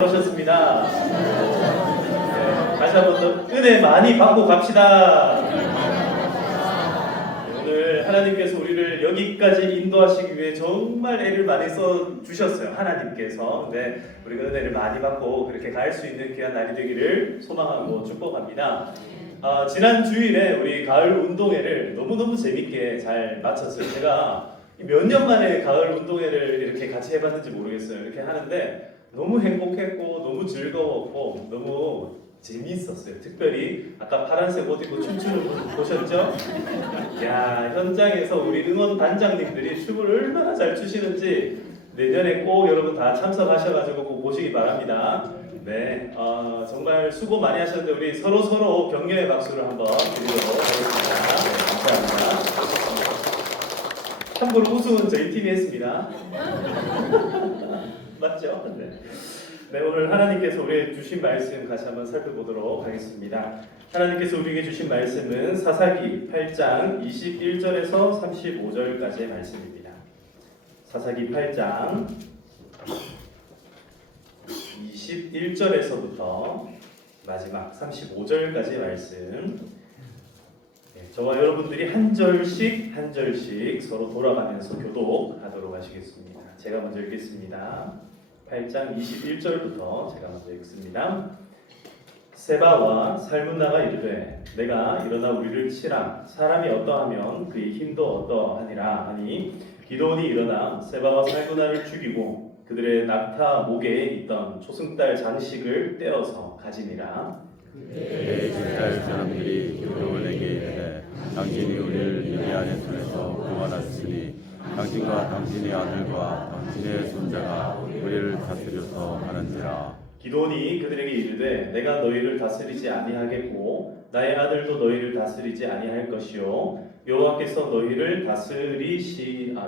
오셨습니다. 다시 한 번 더 은혜 많이 받고 갑시다. 오늘 하나님께서 우리를 여기까지 인도하시기 위해 정말 애를 많이 써 주셨어요. 하나님께서. 근데 우리가 은혜를 많이 받고 그렇게 갈 수 있는 귀한 날이 되기를 소망하고 축복합니다. 지난 주일에 우리 가을 운동회를 너무너무 재밌게 잘 마쳤어요. 제가 몇 년 만에 가을 운동회를 이렇게 같이 해봤는지 모르겠어요. 이렇게 하는데 너무 행복했고 너무 즐거웠고 너무 재미있었어요. 특별히 아까 파란색 옷 입고 춤추는 분 보셨죠? 야, 현장에서 우리 응원 단장님들이 춤을 얼마나 잘 추시는지 내년에 꼭 여러분 다 참석하셔가지고 꼭 보시기 바랍니다. 네, 정말 수고 많이 하셨는데 우리 서로 격려의 박수를 한번 드리도록 하겠습니다. 네, 감사합니다. 참고로 우승은 저희 팀이 했습니다. 맞죠? 네. 네, 오늘 하나님께서 우리에게 주신 말씀 같이 한번 살펴보도록 하겠습니다. 하나님께서 우리에게 주신 말씀은 사사기 8장 21절에서 35절까지의 말씀입니다. 사사기 8장 21절에서부터 마지막 35절까지의 말씀. 네, 저와 여러분들이 한 절씩 서로 돌아가면서 교독하도록 하시겠습니다. 제가 먼저 읽겠습니다. 8장 21절부터 제가 먼저 읽습니다. 세바와 살문나가 이르되 내가 일어나 우리를 치라. 사람이 어떠하면 그의 힘도 어떠하니라 하니 기드온이 일어나 세바와 살문나를 죽이고 그들의 낙타 목에 있던 초승달 장식을 떼어서 가지니라. 그때 이스라엘 사람들이 기드온에게 이르되 당신이 우리를 미디안의 손에서 구원하셨으니 당신과 당신의 아들과 당신의 손자가 우리를 다스려서 하는지라. 기드온이 그들에게 이르되 내가 너희를 다스리지 아니하겠고 나의 아들도 너희를 다스리지 아니할 것이요 여호와께서 너희를 다스리시리라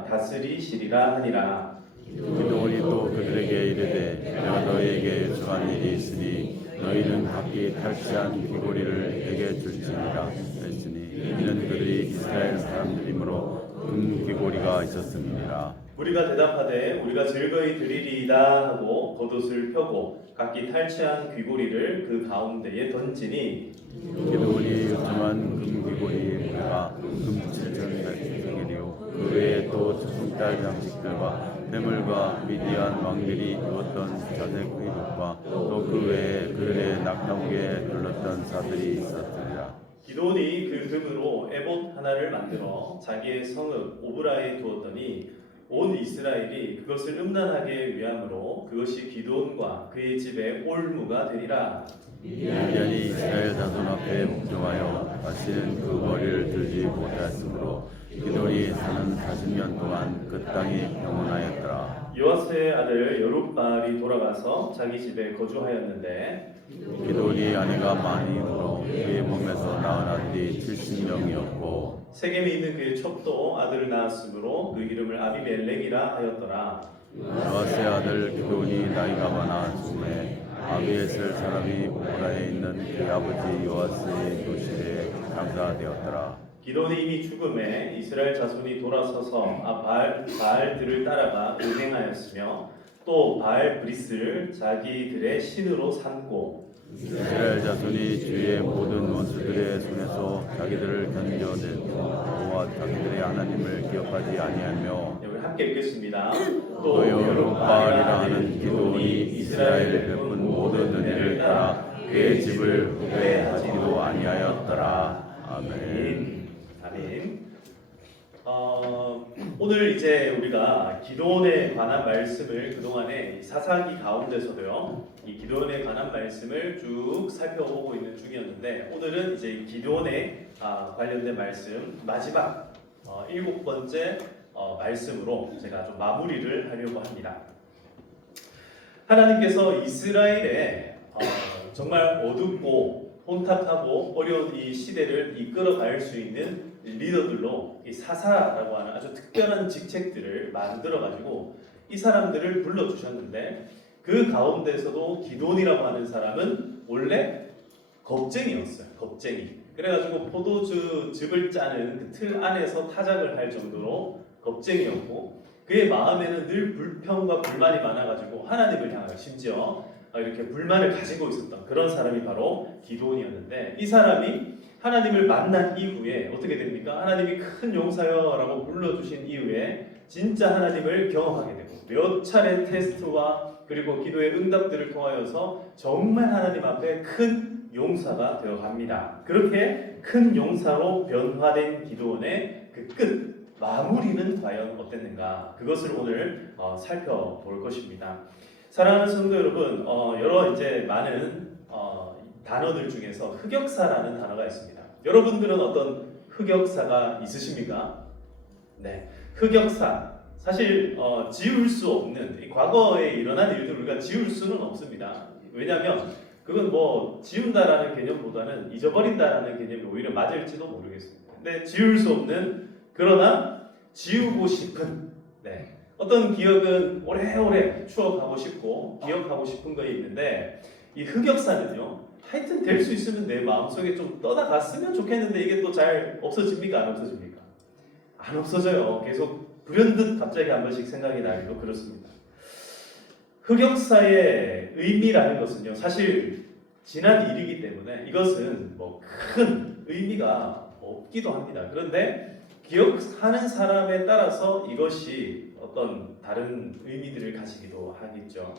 하니라. 기드온이 또 그들에게 이르되 내가 너희에게 요청한 일이 있으니 너희는 각기 탈취한 귀고리를 내게 줄지니라 했으니 이는 그들이 이스라엘 사람들이므로 금 귀고리가 있었음이니라. 우리가 대답하되 우리가 즐거이 드리리이다 하고 겉옷을 펴고 각기 탈취한 귀고리를 그 가운데에 던지니 기드온이 요청한 금 귀고리 무게가 금 7,800세겔이요 그 외에 또 초승달 장식들과 뇌물과 미디안 왕들이 입었던 자색 의복과 또 그 외에 그들의 낙타목에 둘렀던 사들이 있었으리라. 기드온이 그 금으로 에봇 하나를 만들어 자기의 성읍 오브라에 두었더니 온 이스라엘이 그것을 음란하게 위함으로 그것이 기드온과 그의 집에 올무가 되리라. 미디안이 이스라엘 자손 앞에 복종하여 다시는 그 머리를 들지 못하였으므로 기드온이 사는 40년 동안 그 땅이 평온하였더라. 요아스의 아들 여룹바알이 돌아가서 자기 집에 거주하였는데 기드온이 아내가 많이 울어 그의 몸에서 낳은 아들이 70명이었고 세겜에 있는 그의 첩도 아들을 낳았으므로 그 이름을 아비멜렉이라 하였더라. 요아스의 아들 기드온이 나이가 많아 죽음에 아비에셀 사람이 오라에 있는 그의 아버지 요아스의 도시에 장사되었더라. 기드온이 이미 죽음에 이스라엘 자손이 돌아서서 바알들을 따라가 음행하였으며 또 바알 브리스를 자기들의 신으로 삼고 이스라엘 자손이 주의 모든 원수들의 손에서 자기들을 견뎌냈고 또한 자기들의 하나님을 기억하지 아니하며 우리 함께 읽겠습니다. 또 여룹바알이라 하는 기드온이 이스라엘에 베푼 모든 은혜를 따라 그의 집을 후회하지도 아니하였더라. 아멘. 아멘. 오늘 이제 우리가 기드온에 관한 말씀을 그동안에 사사기 가운데서도요 이 기드온에 관한 말씀을 쭉 살펴보고 있는 중이었는데 오늘은 이제 기드온에 관련된 말씀 마지막 7번째 말씀으로 제가 좀 마무리를 하려고 합니다. 하나님께서 이스라엘에 정말 어둡고 혼탁하고 어려운 이 시대를 이끌어갈 수 있는 리더들로 이 사사라고 하는 아주 특별한 직책들을 만들어가지고 이 사람들을 불러주셨는데 그 가운데서도 기드온이라고 하는 사람은 원래 겁쟁이였어요. 겁쟁이. 그래가지고 포도즙을 짜는 그 틀 안에서 타작을 할 정도로 겁쟁이였고 그의 마음에는 늘 불평과 불만이 많아가지고 하나님을 향하여 심지어 이렇게 불만을 가지고 있었던 그런 사람이 바로 기드온이었는데, 이 사람이 하나님을 만난 이후에 어떻게 됩니까? 하나님이 큰 용사여라고 불러주신 이후에 진짜 하나님을 경험하게 되고, 몇 차례 테스트와 그리고 기도의 응답들을 통하여서 정말 하나님 앞에 큰 용사가 되어갑니다. 그렇게 큰 용사로 변화된 기드온의 그 끝, 마무리는 과연 어땠는가? 그것을 오늘 살펴볼 것입니다. 사랑하는 성도 여러분, 여러 이제 많은 단어들 중에서 흑역사라는 단어가 있습니다. 여러분들은 어떤 흑역사가 있으십니까? 네, 흑역사. 사실 지울 수 없는, 과거에 일어난 일들을 우리가 지울 수는 없습니다. 왜냐하면 그건 뭐 지운다라는 개념보다는 잊어버린다라는 개념이 오히려 맞을지도 모르겠습니다. 근데 지울 수 없는, 그러나 지우고 싶은, 네, 어떤 기억은 오래오래 추억하고 싶고 기억하고 싶은 거에 있는데, 이 흑역사는요, 하여튼 될 수 있으면 내 마음속에 좀 떠나갔으면 좋겠는데 이게 또 잘 없어집니까? 안 없어집니까? 안 없어져요. 계속 불현듯 갑자기 한 번씩 생각이 나기도 그렇습니다. 흑역사의 의미라는 것은요, 사실 지난 일이기 때문에 이것은 뭐 큰 의미가 없기도 합니다. 그런데 기억하는 사람에 따라서 이것이 어떤 다른 의미들을 가지기도 하겠죠.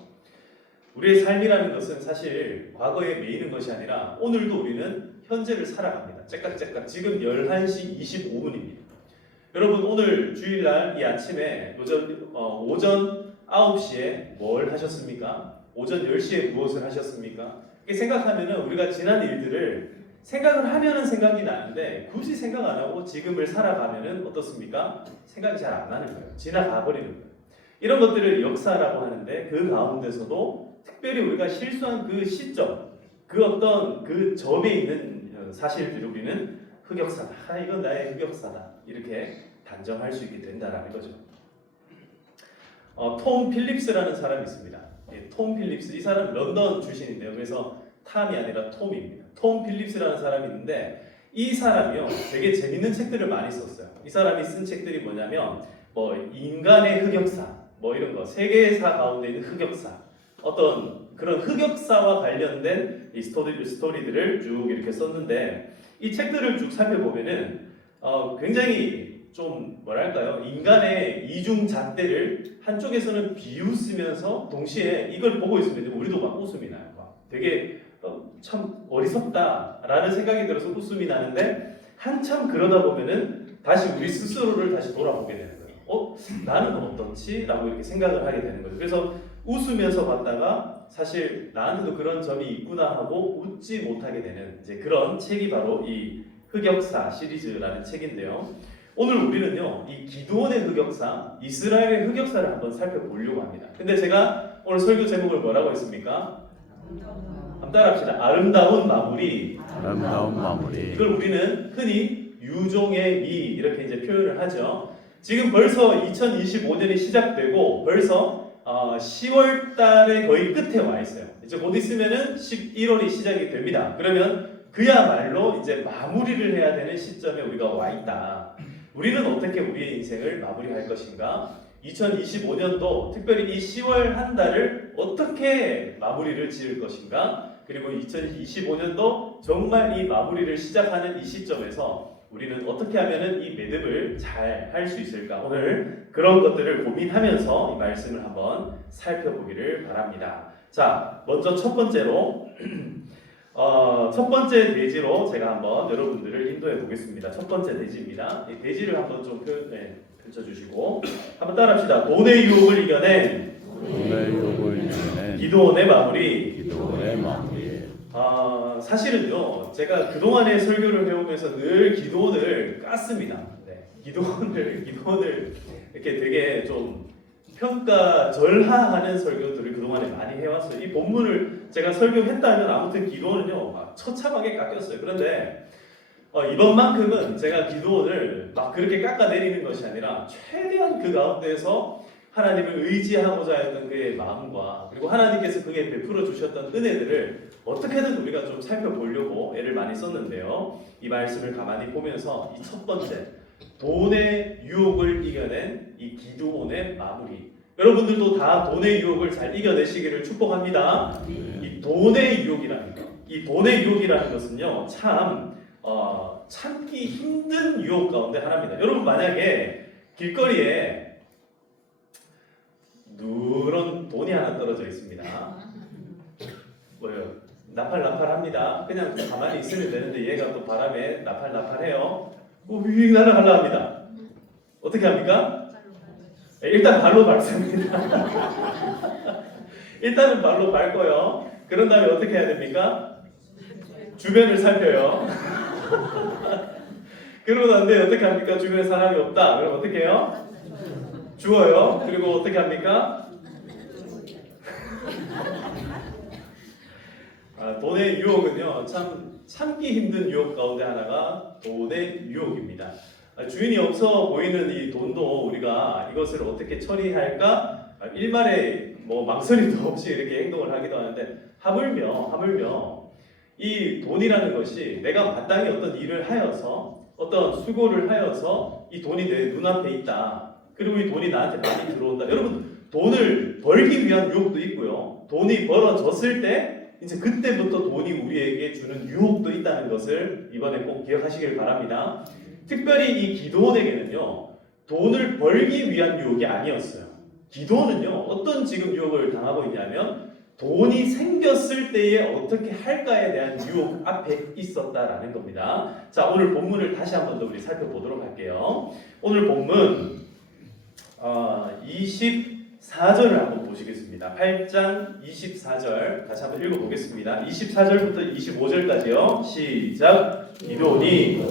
우리의 삶이라는 것은 사실 과거에 매이는 것이 아니라 오늘도 우리는 현재를 살아갑니다. 째깍째깍 지금 11시 25분입니다. 여러분, 오늘 주일날 이 아침에 오전 9시에 뭘 하셨습니까? 오전 10시에 무엇을 하셨습니까? 이렇게 생각하면은 우리가 지난 일들을 생각을 하면은 생각이 나는데, 굳이 생각 안 하고 지금을 살아가면은 어떻습니까? 생각이 잘 안 나는 거예요. 지나가 버리는 거예요. 이런 것들을 역사라고 하는데, 그 가운데서도 특별히 우리가 실수한 그 시점, 그 어떤 그 점에 있는 사실들을 우리는 흑역사다. 이건 나의 흑역사다. 이렇게 단정할 수 있게 된다라는 거죠. 톰 필립스라는 사람이 있습니다. 톰 필립스, 이 사람 런던 출신인데요. 그래서 탐이 아니라 톰입니다. 톰 필립스라는 사람이 있는데, 이 사람이요, 되게 재밌는 책들을 많이 썼어요. 이 사람이 쓴 책들이 뭐냐면, 뭐 인간의 흑역사, 뭐 이런 거, 세계사 가운데 있는 흑역사, 어떤 그런 흑역사와 관련된 이 스토리들을 쭉 이렇게 썼는데, 이 책들을 쭉 살펴보면은 굉장히 좀 뭐랄까요, 인간의 이중잣대를 한쪽에서는 비웃으면서 동시에 이걸 보고 있으면 우리도 막 웃음이 나요. 막 되게 참 어리석다라는 생각이 들어서 웃음이 나는데, 한참 그러다 보면은 다시 우리 스스로를 다시 돌아보게 되는 거예요. 나는 어떻지? 라고 이렇게 생각을 하게 되는 거죠. 그래서 웃으면서 봤다가 사실 나한테도 그런 점이 있구나 하고 웃지 못하게 되는 이제 그런 책이 바로 이 흑역사 시리즈라는 책인데요. 오늘 우리는요, 이 기드온의 흑역사, 이스라엘의 흑역사를 한번 살펴보려고 합니다. 근데 제가 오늘 설교 제목을 뭐라고 했습니까? 한번 따라합시다. 아름다운 마무리. 아름다운 마무리. 이걸 우리는 흔히 유종의 미 이렇게 이제 표현을 하죠. 지금 벌써 2025년이 시작되고 벌써 10월 달의 거의 끝에 와 있어요. 이제 곧 있으면은 11월이 시작이 됩니다. 그러면 그야말로 이제 마무리를 해야 되는 시점에 우리가 와 있다. 우리는 어떻게 우리의 인생을 마무리할 것인가? 2025년도 특별히 이 10월 한 달을 어떻게 마무리를 지을 것인가? 그리고 2025년도 정말 이 마무리를 시작하는 이 시점에서 우리는 어떻게 하면은 이 매듭을 잘 할 수 있을까? 오늘 그런 것들을 고민하면서 이 말씀을 한번 살펴보기를 바랍니다. 자, 먼저 첫 번째로 첫 번째 대지로 제가 한번 여러분들을 인도해 보겠습니다. 첫 번째 대지입니다. 이 대지를 한번 좀 펼쳐주시고 한번 따라합시다. 돈의 유혹을 이겨낸 기드온의 마무리. 기도의 마무리. 사실은요, 제가 그동안의 설교를 해오면서 늘 기드온을 깠습니다. 네, 기드온을 이렇게 되게 좀 평가절하하는 설교들을 그동안에 많이 해왔어요. 이 본문을 제가 설교했다면 아무튼 기드온은요, 막 처참하게 깎였어요. 그런데 이번만큼은 제가 기드온을 막 그렇게 깎아내리는 것이 아니라 최대한 그 가운데서 하나님을 의지하고자 했던 그의 마음과 그리고 하나님께서 그게 베풀어 주셨던 은혜들을 어떻게든 우리가 좀 살펴보려고 애를 많이 썼는데요. 이 말씀을 가만히 보면서 이 첫 번째, 돈의 유혹을 이겨낸 이 기드온의 마무리. 여러분들도 다 돈의 유혹을 잘 이겨내시기를 축복합니다. 돈의 유혹이라는 것. 이 돈의 유혹이라는 것은요, 참기 힘든 유혹 가운데 하나입니다. 여러분 만약에 길거리에 누런 돈이 하나 떨어져 있습니다. 뭐예요? 나팔나팔합니다. 그냥 가만히 있으면 되는데 얘가 또 바람에 나팔나팔해요. 휙 날아가려 합니다. 어떻게 합니까? 일단 발로 밟습니다. 일단은 발로 밟고요. 그런 다음에 어떻게 해야 됩니까? 주변을 살펴요. 그러고 난 뒤에 어떻게 합니까? 주변에 사람이 없다. 그럼 어떻게 해요? 주워요. 그리고 어떻게 합니까? 돈의 유혹은요, 참 참기 힘든 유혹 가운데 하나가 돈의 유혹입니다. 주인이 없어 보이는 이 돈도 우리가 이것을 어떻게 처리할까? 일말에 뭐 망설임도 없이 이렇게 행동을 하기도 하는데 하물며 이 돈이라는 것이 내가 마땅히 어떤 일을 하여서 어떤 수고를 하여서 이 돈이 내 눈앞에 있다. 그리고 이 돈이 나한테 많이 들어온다. 여러분 돈을 벌기 위한 유혹도 있고요. 돈이 벌어졌을 때 이제 그때부터 돈이 우리에게 주는 유혹도 있다는 것을 이번에 꼭 기억하시길 바랍니다. 특별히 이 기드온에게는요, 돈을 벌기 위한 유혹이 아니었어요. 기드온은요, 어떤 지금 유혹을 당하고 있냐면 돈이 생겼을 때에 어떻게 할까에 대한 유혹 앞에 있었다라는 겁니다. 자, 오늘 본문을 다시 한 번 더 우리 살펴보도록 할게요. 오늘 본문 24절을 한번 보시겠습니다. 8장 24절 같이 한번 읽어보겠습니다. 24절부터 25절까지요. 시작. 기드온이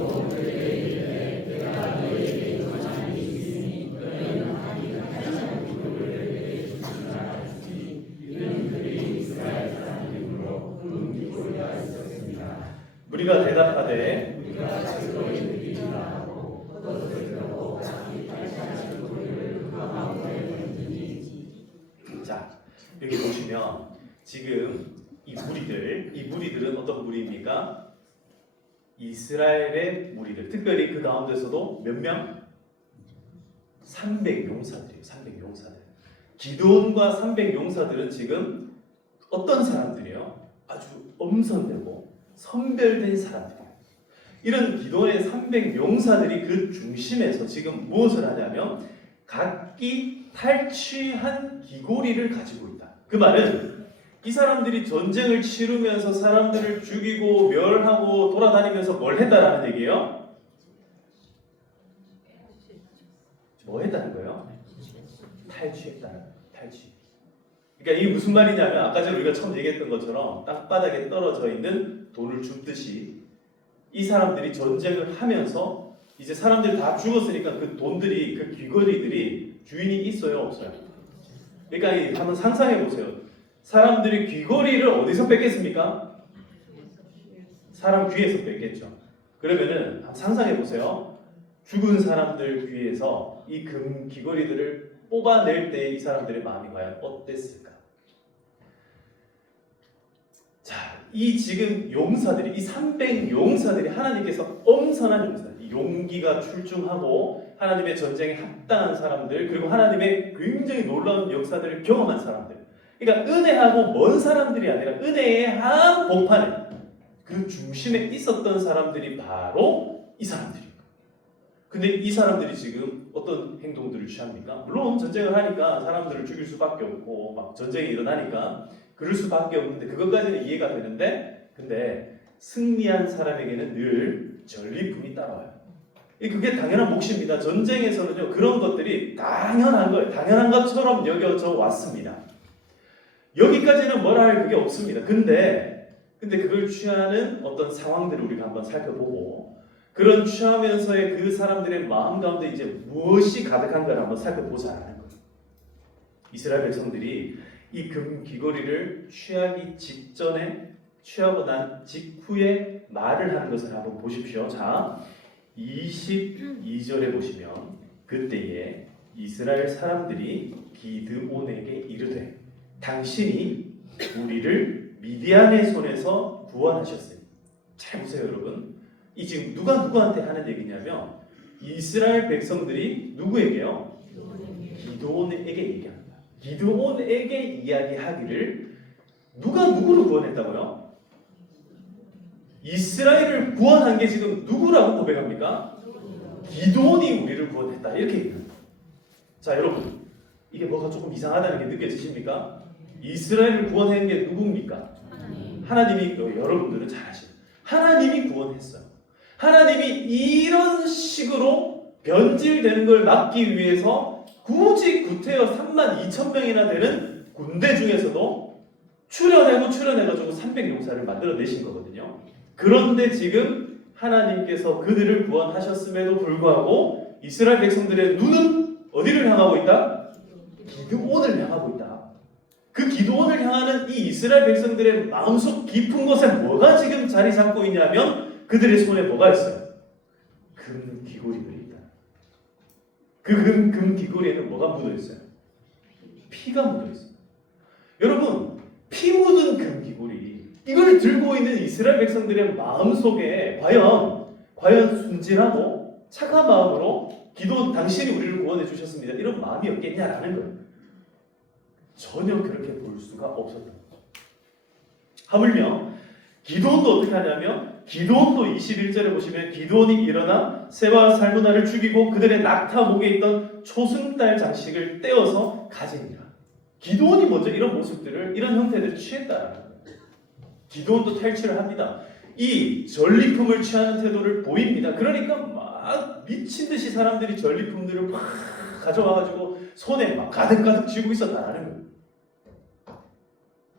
우리가 대답하되 자, 여기 보시면 지금 이 무리들은 어떤 무리입니까? 이스라엘의 무리들, 특별히 그 가운데서도 몇 명? 300용사들이에요. 300용사들. 기드온과 300용사들은 지금 어떤 사람들이에요? 아주 엄선되고 선별된 사람들이에요. 이런 기드온의 300용사들이 그 중심에서 지금 무엇을 하냐면 각기 탈취한 귀고리를 가지고 있다. 그 말은 이 사람들이 전쟁을 치르면서 사람들을 죽이고 멸하고 돌아다니면서 뭘 했다라는 얘기예요? 뭐 했다는 거예요? 탈취했다는 거예요. 탈취. 그러니까 이게 무슨 말이냐면 아까 전에 우리가 처음 얘기했던 것처럼 땅바닥에 떨어져 있는 돈을 줍듯이 이 사람들이 전쟁을 하면서 이제 사람들이 다 죽었으니까 그 돈들이, 그 귀걸이들이 주인이 있어요, 없어요? 그러니까 한번 상상해 보세요. 사람들이 귀걸이를 어디서 뺐겠습니까? 사람 귀에서 뺐겠죠. 그러면은 한번 상상해 보세요. 죽은 사람들 귀에서 이 금 귀걸이들을 뽑아낼 때 이 사람들의 마음이 과연 어땠을까? 자, 이 지금 용사들이, 이 300용사들이 하나님께서 엄선한 용사들, 용기가 출중하고 하나님의 전쟁에 합당한 사람들, 그리고 하나님의 굉장히 놀라운 역사들을 경험한 사람들. 그러니까 은혜하고 먼 사람들이 아니라 은혜의 한 복판에 그 중심에 있었던 사람들이 바로 이 사람들이에요. 근데 이 사람들이 지금 어떤 행동들을 취합니까? 물론 전쟁을 하니까 사람들을 죽일 수밖에 없고 막 전쟁이 일어나니까 그럴 수밖에 없는데 그것까지는 이해가 되는데, 근데 승리한 사람에게는 늘 전리품이 따라와요. 그게 당연한 몫입니다. 전쟁에서는요, 그런 것들이 당연한 거예요. 당연한 것처럼 여겨져 왔습니다. 여기까지는 뭐라 할 그게 없습니다. 근데 그걸 취하는 어떤 상황들을 우리가 한번 살펴보고, 그런 취하면서의 그 사람들의 마음 가운데 이제 무엇이 가득한가를 한번 살펴보자는 거예요. 이스라엘 백성들이 이 금 귀걸이를 취하기 직전에, 취하고 난 직후에 말을 하는 것을 한번 보십시오. 자, 22절에 보시면 그때에 이스라엘 사람들이 기드온에게 이르되 당신이 우리를 미디안의 손에서 구원하셨으니. 잘 보세요, 여러분. 이 지금 누가 누구한테 하는 얘기냐면 이스라엘 백성들이 누구에게요? 기드온에게 얘기합니다. 기드온에게 이야기하기를 누가 누구를 구원했다고요? 이스라엘을 구원한 게 지금 누구라고 고백합니까? 기드온이 우리를 구원했다. 이렇게 얘기합니다. 자, 여러분, 이게 뭐가 조금 이상하다는 게 느껴지십니까? 이스라엘을 구원한 게 누굽니까? 하나님이. 여러분들은 잘 아시죠? 하나님이 구원했어요. 하나님이 이런 식으로 변질되는 걸 막기 위해서 굳이 구태여 32,000명이나 되는 군대 중에서도 출연해가지고 300용사를 만들어내신 거거든요. 그런데 지금 하나님께서 그들을 구원하셨음에도 불구하고 이스라엘 백성들의 눈은 어디를 향하고 있다? 기드온을 향하고 있다. 그 기드온을 향하는 이 이스라엘 백성들의 마음속 깊은 곳에 뭐가 지금 자리 잡고 있냐면 그들의 손에 뭐가 있어요? 금 귀고리들이 있다. 그 금 귀고리에는 뭐가 묻어 있어요? 피가 묻어 있어요. 여러분, 피 묻은 금 귀고리, 이걸 들고 있는 이스라엘 백성들의 마음속에 과연 순진하고 착한 마음으로 기도원 당신이 우리를 구원해 주셨습니다, 이런 마음이었겠냐라는 거예요. 전혀 그렇게 볼 수가 없었던 거죠. 하물며 기드온도 어떻게 하냐면, 기드온도 21절에 보시면 기드온이 일어나 새와 살문화를 죽이고 그들의 낙타 목에 있던 초승달 장식을 떼어서 가지니라. 기드온이 먼저 이런 모습들을, 이런 형태들을 취했다라는 거예요. 기드온도 탈취를 합니다. 이 전리품을 취하는 태도를 보입니다. 그러니까 막 미친 듯이 사람들이 전리품들을 막 가져와가지고 손에 막 가득가득 쥐고 있었다라는 거예요.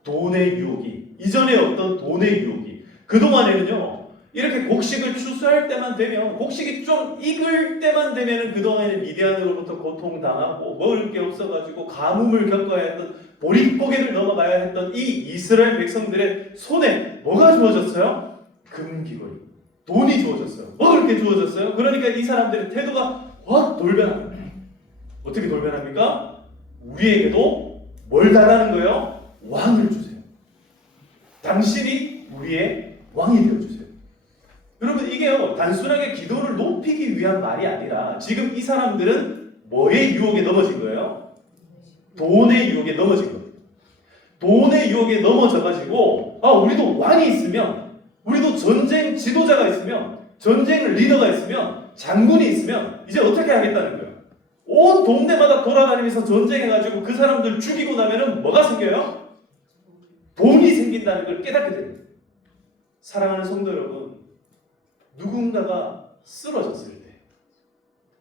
돈의 유혹이, 이전에 없던 돈의 유혹이, 그동안에는요, 이렇게 곡식을 추수할 때만 되면, 곡식이 좀 익을 때만 되면은 그동안에는 미디안으로부터 고통당하고 먹을 게 없어가지고 가뭄을 겪어야 했던, 보릿고개를 넘어가야 했던 이 이스라엘 백성들의 손에 뭐가 주어졌어요? 금귀걸이, 돈이 주어졌어요. 먹을 게 주어졌어요. 그러니까 이 사람들의 태도가 확 돌변합니다. 어떻게 돌변합니까? 우리에게도 뭘 달라는 거예요? 왕을 주세요. 당신이 우리의 왕이 되어주세요. 여러분, 이게요, 단순하게 기도를 높이기 위한 말이 아니라 지금 이 사람들은 뭐의 유혹에 넘어진 거예요? 돈의 유혹에 넘어진 거예요. 돈의 유혹에 넘어져가지고, 우리도 왕이 있으면, 우리도 전쟁 지도자가 있으면, 전쟁 리더가 있으면, 장군이 있으면 이제 어떻게 하겠다는 거예요? 온 동네마다 돌아다니면서 전쟁해가지고 그 사람들 죽이고 나면은 뭐가 생겨요? 돈이 생긴다는 걸 깨닫게 됩니다. 사랑하는 성도 여러분, 누군가가 쓰러졌을 때,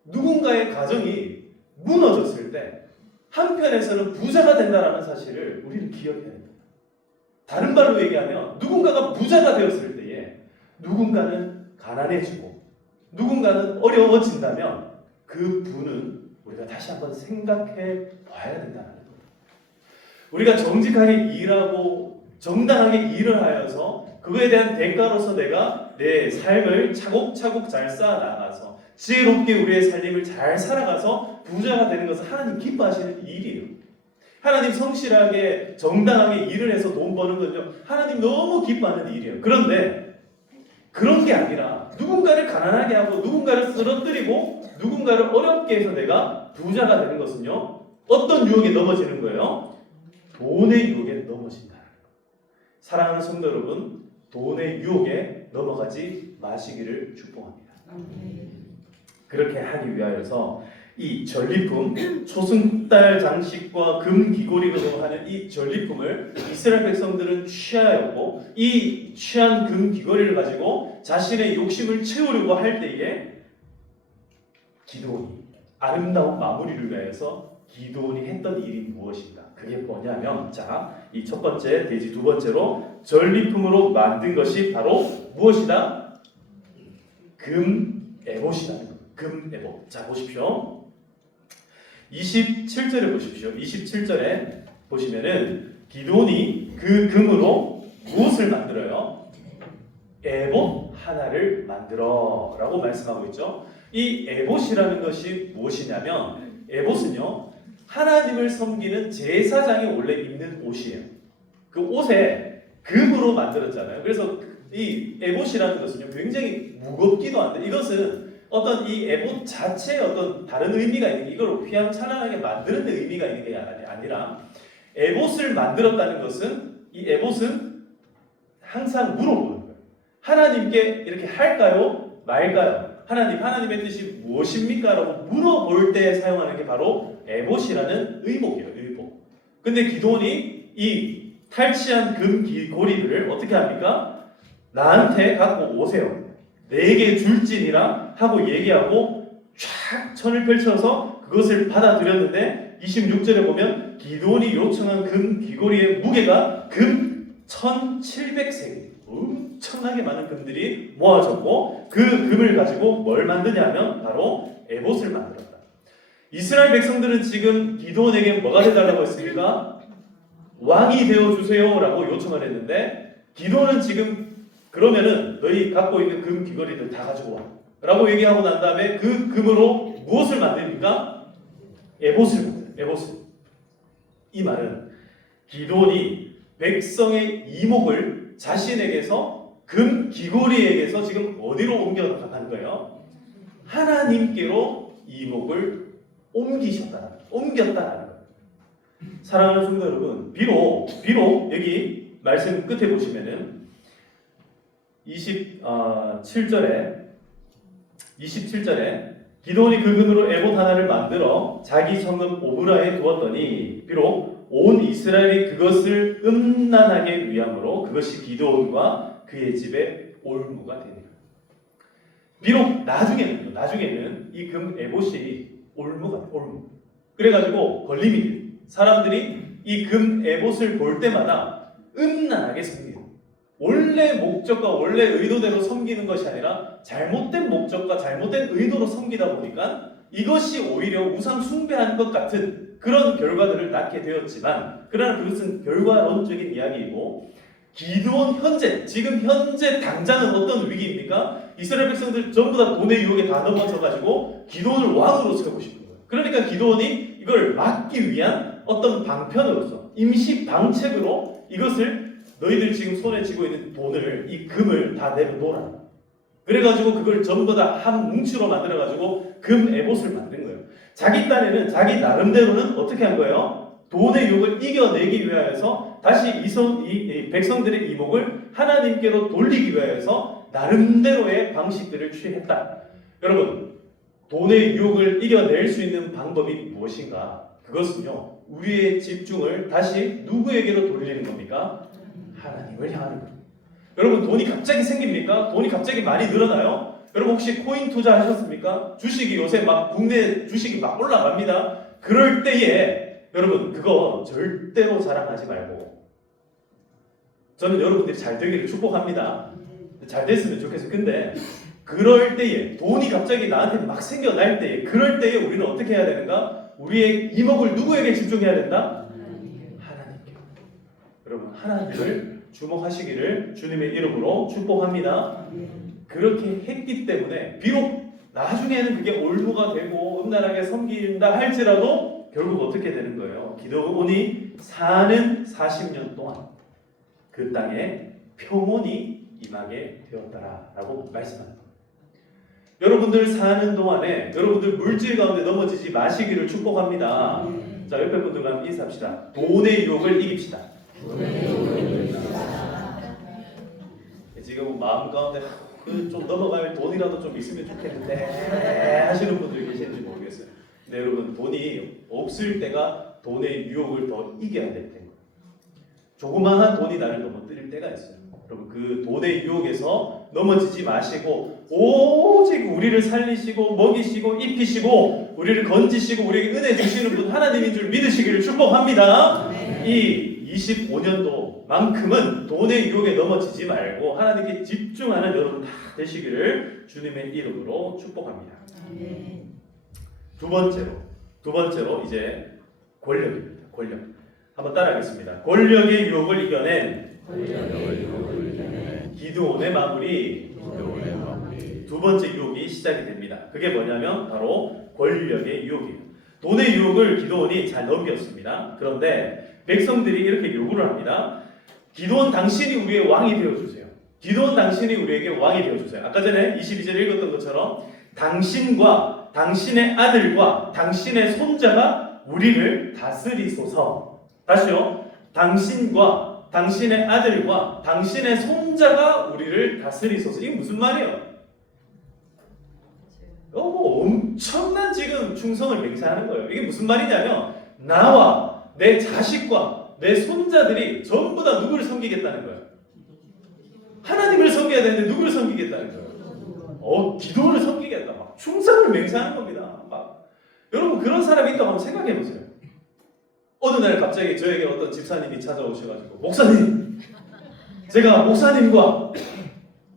누군가의 가정이 무너졌을 때, 한편에서는 부자가 된다는 사실을 우리는 기억해야 됩니다. 다른 말로 얘기하면 누군가가 부자가 되었을 때에 누군가는 가난해지고 누군가는 어려워진다면 그 부는 우리가 다시 한번 생각해 봐야 된다는 거예요. 우리가 정직하게 일하고 정당하게 일을 하여서 그거에 대한 대가로서 내가 내 삶을 차곡차곡 잘 쌓아나가서 지혜롭게 우리의 삶을 잘 살아가서 부자가 되는 것은 하나님 기뻐하시는 일이에요. 하나님 성실하게 정당하게 일을 해서 돈 버는 건요, 하나님 너무 기뻐하는 일이에요. 그런데 그런 게 아니라 누군가를 가난하게 하고 누군가를 쓰러뜨리고 누군가를 어렵게 해서 내가 부자가 되는 것은요, 어떤 유혹에 넘어지는 거예요? 돈의 유혹에 넘어진다. 사랑하는 성도 여러분, 돈의 유혹에 넘어가지 마시기를 축복합니다. 그렇게 하기 위하여서 이 전리품, 초승달 장식과 금 귀고리로 하는 이 전리품을 이스라엘 백성들은 취하였고, 이 취한 금 귀고리를 가지고 자신의 욕심을 채우려고 할 때에 기드온이 아름다운 마무리를 위해서 기드온이 했던 일이 무엇인가? 그게 뭐냐면, 자, 이 첫 번째 돼지, 두 번째로 전리품으로 만든 것이 바로 무엇이다? 금 에봇이다. 금 에봇. 자, 보십시오. 27절에 보십시오. 27절에 보시면은 기드온이 그 금으로 무엇을 만들어요? 에봇 하나를 만들어라고 말씀하고 있죠. 이 에봇이라는 것이 무엇이냐면, 에봇은요, 하나님을 섬기는 제사장이 원래 입는 옷이에요. 그 옷에 금으로 만들었잖아요. 그래서 이 에봇이라는 것은요, 굉장히 무겁기도 한데, 이것은 어떤 이 에봇 자체에 어떤 다른 의미가 있는 게, 이걸 휘황찬란하게 만드는 데 의미가 있는 게 아니라, 에봇을 만들었다는 것은 이 에봇은 항상 물어보는 거예요. 하나님께 이렇게 할까요? 말까요? 하나님의 뜻이 무엇입니까? 라고 물어볼 때 사용하는 게 바로 에봇이라는 의복이에요. 의복. 근데 기도원이 이 탈취한 금 고리들을 어떻게 합니까? 나한테 갖고 오세요. 내게 줄지니라 하고 얘기하고 쫙 천을 펼쳐서 그것을 받아들였는데 26절에 보면 기도원이 요청한 금 귀고리의 무게가 금 1700세겔, 엄청나게 많은 금들이 모아졌고 그 금을 가지고 뭘 만드냐면 바로 에봇을 만들었다. 이스라엘 백성들은 지금 기도원에게 뭐가 해달라고 했습니까? 왕이 되어주세요 라고 요청을 했는데 기도원은 지금 그러면은 너희 갖고 있는 금 귀걸이들 다 가지고 와 라고 얘기하고 난 다음에 그 금으로 무엇을 만듭니까? 에봇을 만들어요. 에봇을. 이 말은 기도원이 백성의 이목을 자신에게서 금 귀고리에게서 지금 어디로 옮겨가는 거예요? 하나님께로 이목을 옮겼다는 거예요. 사랑하는 성도 여러분, 비록 여기 말씀 끝에 보시면은 27절에 기도원이 그 금으로 에봇 하나를 만들어 자기 성읍 오브라에 두었더니 비록 온 이스라엘이 그것을 음란하게 위함으로 그것이 기도원과 그의 집에 올무가 되니라. 비록 나중에는 이 금 에봇이 올무. 그래가지고 걸림이 돼요. 사람들이 이 금 에봇을 볼 때마다 음란하게 섬기는, 원래 목적과 원래 의도대로 섬기는 것이 아니라 잘못된 목적과 잘못된 의도로 섬기다 보니까 이것이 오히려 우상 숭배하는 것 같은 그런 결과들을 낳게 되었지만, 그러나 그것은 결과론적인 이야기이고, 기도원 지금 현재 당장은 어떤 위기입니까? 이스라엘 백성들 전부 다 돈의 유혹에 다 넘어져가지고 기도원을 왕으로 세우고 싶은 거예요. 그러니까 기도원이 이걸 막기 위한 어떤 방편으로서, 임시 방책으로 이것을 너희들 지금 손에 쥐고 있는 돈을, 이 금을 다 내려놓으라. 그래가지고 그걸 전부 다 한 뭉치로 만들어가지고 금 에봇을 만든 거예요. 자기 딴에는 자기 나름대로는 어떻게 한 거예요? 돈의 유혹을 이겨내기 위하여서 다시 이 백성들의 이목을 하나님께로 돌리기 위하여서 나름대로의 방식들을 취했다. 여러분, 돈의 유혹을 이겨낼 수 있는 방법이 무엇인가? 그것은요, 우리의 집중을 다시 누구에게로 돌리는 겁니까? 하나님을 향하는 거예요. 여러분, 돈이 갑자기 생깁니까? 돈이 갑자기 많이 늘어나요? 여러분, 혹시 코인 투자하셨습니까? 주식이 요새 막 국내 주식이 막 올라갑니다. 그럴 때에 여러분, 그거 절대로 자랑하지 말고, 저는 여러분들이 잘 되기를 축복합니다. 잘 됐으면 좋겠어요. 근데 그럴 때에, 돈이 갑자기 나한테 막 생겨날 때에, 그럴 때에 우리는 어떻게 해야 되는가? 우리의 이목을 누구에게 집중해야 된다? 하나님께. 여러분, 하나님을 주목하시기를 주님의 이름으로 축복합니다. 그렇게 했기 때문에 비록 나중에는 그게 올무가 되고 음란하게 섬긴다 할지라도 결국 어떻게 되는 거예요? 기도원이 사는 40년 동안 그 땅에 평온이 임하게 되었다라고 말씀합니다. 여러분들 사는 동안에 여러분들 물질 가운데 넘어지지 마시기를 축복합니다. 자, 옆에 분들과 함께 인사합시다. 돈의 유혹을 이깁시다. 지금 마음 가운데 좀 넘어갈 돈이라도 좀 있으면 좋겠는데 하시는 분들이 계시는지 모르겠어요. 근데 여러분, 돈이 없을 때가 돈의 유혹을 더 이겨야 될 때예요. 조그마한 돈이 나를 넘어뜨릴 때가 있어요. 여러분, 그 돈의 유혹에서 넘어지지 마시고 오직 우리를 살리시고 먹이시고 입히시고 우리를 건지시고 우리에게 은혜 주시는 분 하나님인 줄 믿으시기를 축복합니다. 이 25년도만큼은 돈의 유혹에 넘어지지 말고 하나님께 집중하는 여러분 다 되시기를 주님의 이름으로 축복합니다. 두 번째로 이제 권력입니다. 권력. 한번 따라하겠습니다. 권력의 유혹을 이겨낸 기드온의 마무리. 두 번째 유혹이 시작이 됩니다. 그게 뭐냐면 바로 권력의 유혹이에요. 돈의 유혹을 기드온이 잘 넘겼습니다. 그런데 백성들이 이렇게 요구를 합니다. 기드온, 당신이 우리의 왕이 되어주세요. 기드온, 당신이 우리에게 왕이 되어주세요. 아까 전에 22절에 읽었던 것처럼 당신과 당신의 아들과 당신의 손자가 우리를 다스리소서. 다시요. 당신과 당신의 아들과 당신의 손자가 우리를 다스리소서. 이게 무슨 말이에요? 뭐 엄청난 지금 충성을 맹세하는 거예요. 이게 무슨 말이냐면 나와 내 자식과 내 손자들이 전부 다 누구를 섬기겠다는 거예요. 하나님을 섬겨야 되는데 누구를 섬기겠다는 거예요. 기도를 섬기겠다. 막 충성을 맹세하는 겁니다. 막 여러분 그런 사람이 있다고 한번 생각해 보세요. 어느 날 갑자기 저에게 어떤 집사님이 찾아오셔가지고 목사님, 제가 목사님과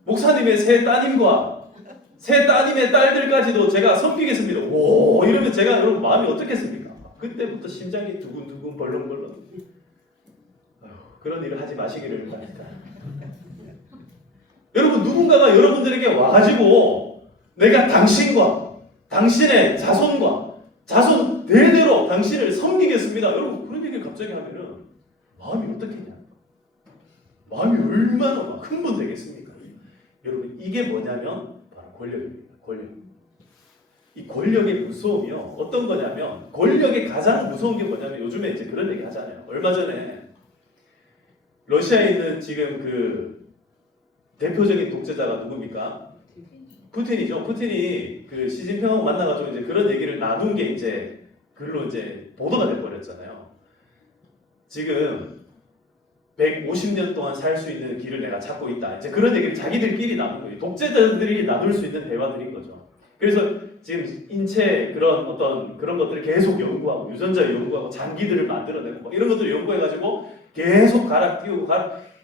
목사님의 세 따님과 세 따님의 딸들까지도 제가 섬기겠습니다. 오, 이러면 제가 여러분 마음이 어떻겠습니까? 그때부터 심장이 두근두근 벌렁벌렁. 그런 일을 하지 마시기를 바랍니다. 여러분 누군가가 여러분들에게 와가지고 내가 당신과 당신의 자손과 자손 대대로 당신을 섬기겠습니다. 여러분 그런 얘기를 갑자기 하면은 마음이 어떻겠냐? 마음이 얼마나 흥분되겠습니까? 여러분 이게 뭐냐면 바로 권력입니다. 권력. 이 권력의 무서움이요. 어떤 거냐면 권력의 가장 무서운 게 뭐냐면 요즘에 이제 그런 얘기 하잖아요. 얼마 전에 러시아에 있는 지금 그 대표적인 독재자가 누굽니까? 푸틴이죠. 푸틴이 그 시진핑하고 만나가지고 이제 그런 얘기를 나눈 게 이제 글로 이제 보도가 돼버렸잖아요. 지금 150년 동안 살 수 있는 길을 내가 찾고 있다. 이제 그런 얘기를 자기들끼리 나눈 거예요. 독재자들이 나눌 수 있는 대화들인 거죠. 그래서 지금 인체 그런 어떤 그런 것들을 계속 연구하고 유전자 연구하고 장기들을 만들어내고 뭐 이런 것들을 연구해가지고 계속 갈아 끼우고